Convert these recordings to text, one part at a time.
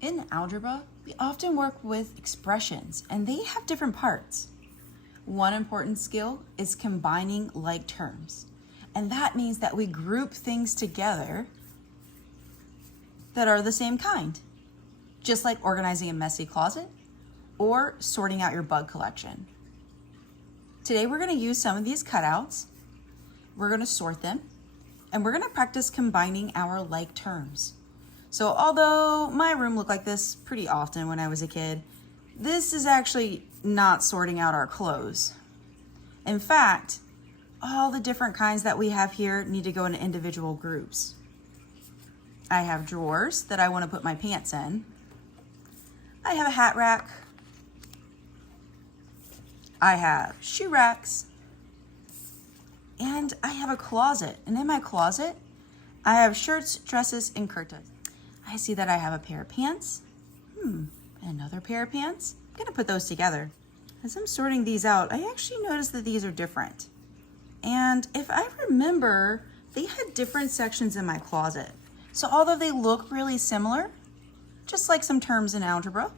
In algebra, we often work with expressions and they have different parts. One important skill is combining like terms. And that means that we group things together that are the same kind, just like organizing a messy closet or sorting out your bug collection. Today we're going to use some of these cutouts. We're going to sort them and we're going to practice combining our like terms. So although my room looked like this pretty often when I was a kid, this is actually not sorting out our clothes. In fact, all the different kinds that we have here need to go into individual groups. I have drawers that I want to put my pants in. I have a hat rack. I have shoe racks. And I have a closet. And in my closet, I have shirts, dresses, and kurtas. I see that I have a pair of pants. Another pair of pants. I'm gonna put those together. As I'm sorting these out, I actually noticed that these are different. And if I remember, they had different sections in my closet. So although they look really similar, just like some terms in algebra,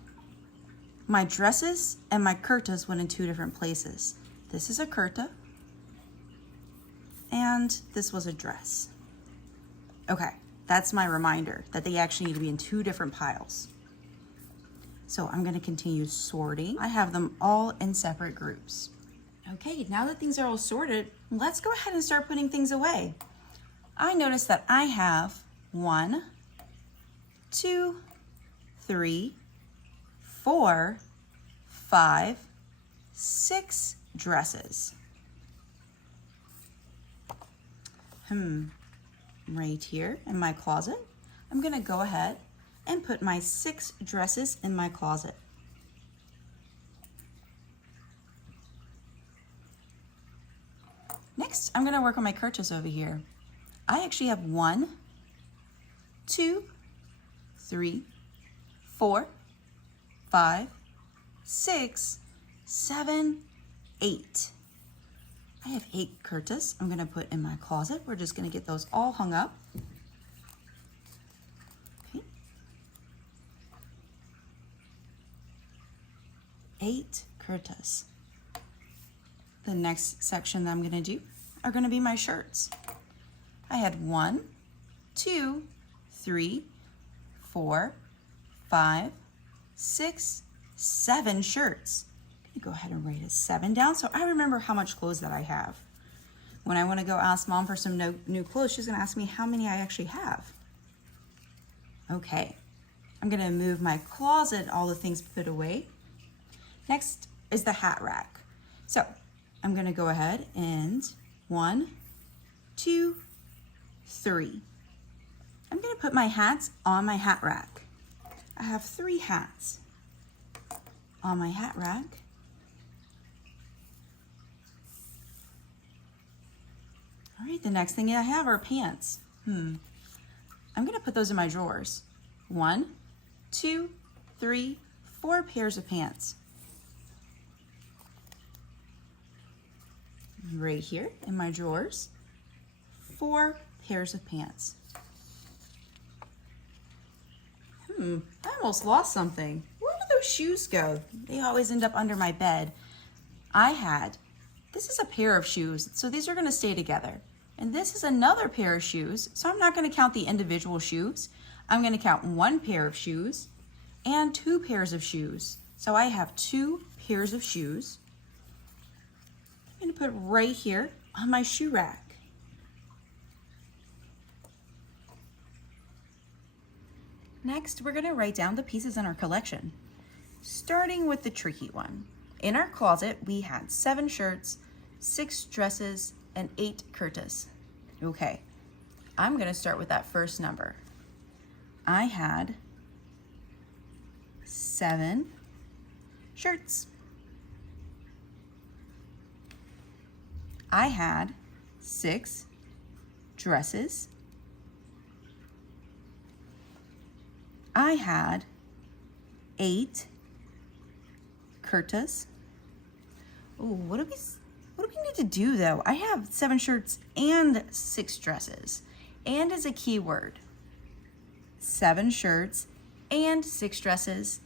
my dresses and my kurtas went in two different places. This is a kurta, and this was a dress. Okay, that's my reminder that they actually need to be in two different piles. So I'm gonna continue sorting. I have them all in separate groups. Okay, now that things are all sorted, let's go ahead and start putting things away. I notice that I have 1, 2, 3, 4, 5, 6 dresses. Right here in my closet, I'm gonna go ahead and put my 6 dresses in my closet. Next, I'm gonna work on my kurtas over here. I actually have 1, 2, 3, 4, 5, 6, 7, 8. I have 8 kurtas I'm gonna put in my closet. We're just gonna get those all hung up. Okay. 8 kurtas. The next section that I'm gonna do are gonna be my shirts. I had 1, 2, 3, 4, 5, 6, 7 shirts. I'm gonna go ahead and write a 7 down so I remember how much clothes that I have. When I wanna go ask mom for some new clothes, she's gonna ask me how many I actually have. Okay, I'm gonna move my closet, all the things put away. Next is the hat rack. So I'm gonna go ahead and 1, 2, 3. I'm gonna put my hats on my hat rack. I have 3 hats on my hat rack. All right, the next thing I have are pants. I'm gonna put those in my drawers. 1, 2, 3, 4 pairs of pants. Right here in my drawers, 4 pairs of pants. I almost lost something. Where did those shoes go? They always end up under my bed. This is a pair of shoes, so these are gonna stay together. And this is another pair of shoes, so I'm not gonna count the individual shoes. I'm gonna count 1 pair of shoes and 2 pairs of shoes. So I have 2 pairs of shoes. I'm gonna put right here on my shoe rack. Next, we're gonna write down the pieces in our collection, starting with the tricky one. In our closet, we had 7 shirts, 6 dresses, and 8 kurtas. Okay, I'm gonna start with that first number. I had 7 shirts. I had 6 dresses. I had 8 kurtas. Ooh, what do we need to do though? I have 7 shirts and 6 dresses. And is a key word. 7 shirts and 6 dresses,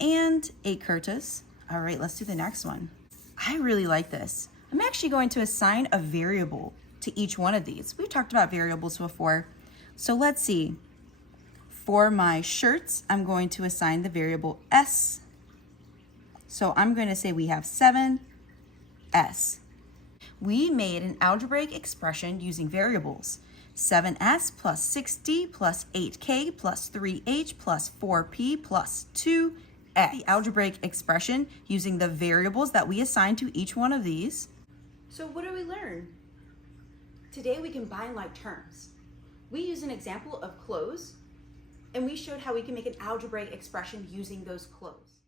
and 8 kurtas. All right, let's do the next one. I really like this. I'm actually going to assign a variable to each one of these. We've talked about variables before. So let's see. For my shirts, I'm going to assign the variable S. So I'm going to say we have 7S. We made an algebraic expression using variables. 7S plus 6D plus 8K plus 3H plus 4P plus 2X. The algebraic expression using the variables that we assigned to each one of these. So what do we learn? Today we combine like terms. We used an example of clothes, and we showed how we can make an algebraic expression using those clothes.